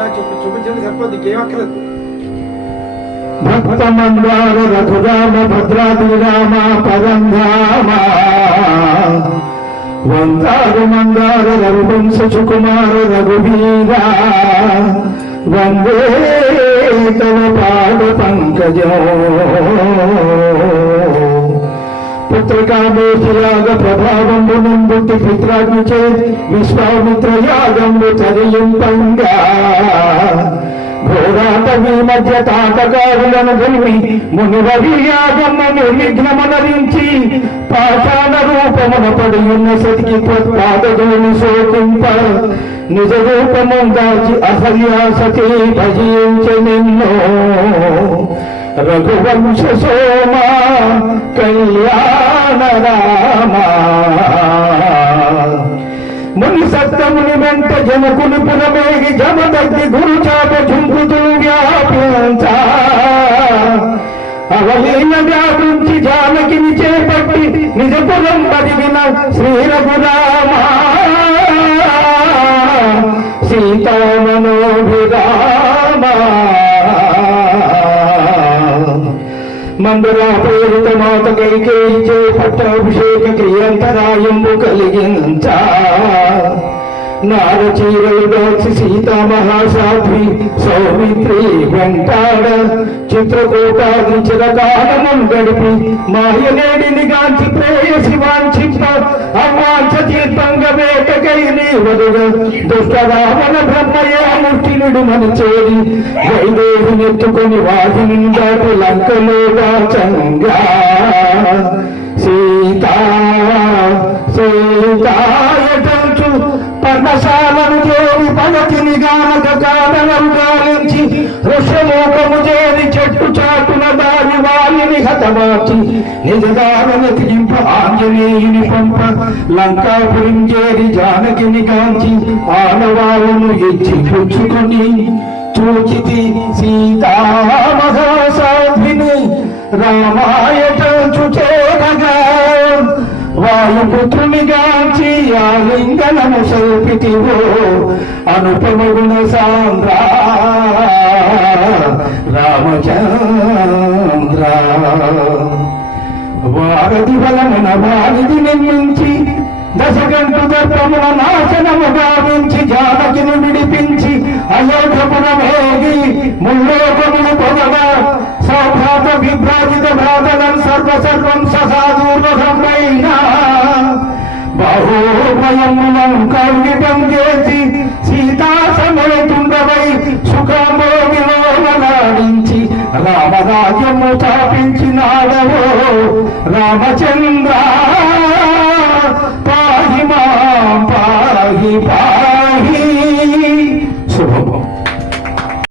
ఇలా చూపించండి సరిపోద్ది, ఇంకేమక్కర్లేదు. భక్త మందార రఘురామ భద్రాది రామ పరంధామ వందారు మందార రఘువంశ సుకుమార రఘువీర వందే తవ పాద పంకజం పుత్రకామేశయాగ ప్రభావంబు నుండి పిత్రాగ్నిచే విశ్వామిత్ర యాగంబు తరింపంగా ఘోరాటవీ మధ్య తాతగారులను గొలిమి మునివరి యాగమ్మ నిర్విఘ్నమనరించి పాషాణ రూపమున పడి ఉన్న సతికి పాదగోని శోకింప నిజ రూపము దాచి అహల్యా సతీ భజించె నిన్నో రఘువంశ సోమ కళ్యాణ రామ ముని సప్తముని వెంట జనకుని పురమేగి జమదగ్గి గురుచాప ఝుంపుతులు వ్యాపించ అవలీన వ్యాపించి జానకిని చేపట్టి నిజపురం పదిగిన శ్రీ రఘురామ సీతామనోభిరామ మందురా ప్రేరిత మాత కైకేయిచే పట్టాభిషేక క్రియంతరాయంబు కలిగించ నారచీరలు దాచి సీతా మహాసాధ్వి సౌమిత్రి వెంటాడ చిత్రకూటాది చిరకాలమును గడిపి మాయనేడిని గాంచి ప్రేయసి వాంఛింప అవాంఛ తీర్థంగ వేటకై నీవదుగా దుష్ట రావణ బ్రహ్మయ్య ముష్టినుడు మన చేరి వైదేహి నెత్తుకొని వాదిని దాటి లంకలో దాచంగా సీతా సీతాయటంచు పర్ణశాలను చేరి పలకిని గానక కారణం గాలించి ఋషమోకము చేరి చెట్టు చాటున దారి వాలిని హతమార్చి నిజదానని తింప ఆంజనేయుని పంప లంకాపురం చేరి జానకిని కాంచి ఆనవాళ్ళను ఇచ్చి పుచ్చుకొని చూచితి సీతామహాసాధ్విని రామాయటంచు చేరగా వాయుపుత్రుని గాంచి ఆలింగనము సల్పితివో అనుపమ గుణ సాంద్ర రామచంద్ర వారధి బలమున వారిది నిర్మించి దశగంటు దర్పమున నాశనము గావించి జానకిని విడిపించి అయోధ్యపురమేగి ముల్లోకమును పొదగా సౌభాత విభ్రాజిత భ్రాతలం సర్వసర్వం ససాదూర్వసంపైన బాహోభయములం కవితం చేసి సీతా సమేతుండవై సుఖమోగిలోలాడించి రామరాజ్యము స్థాపించినాడవో రామచంద్ర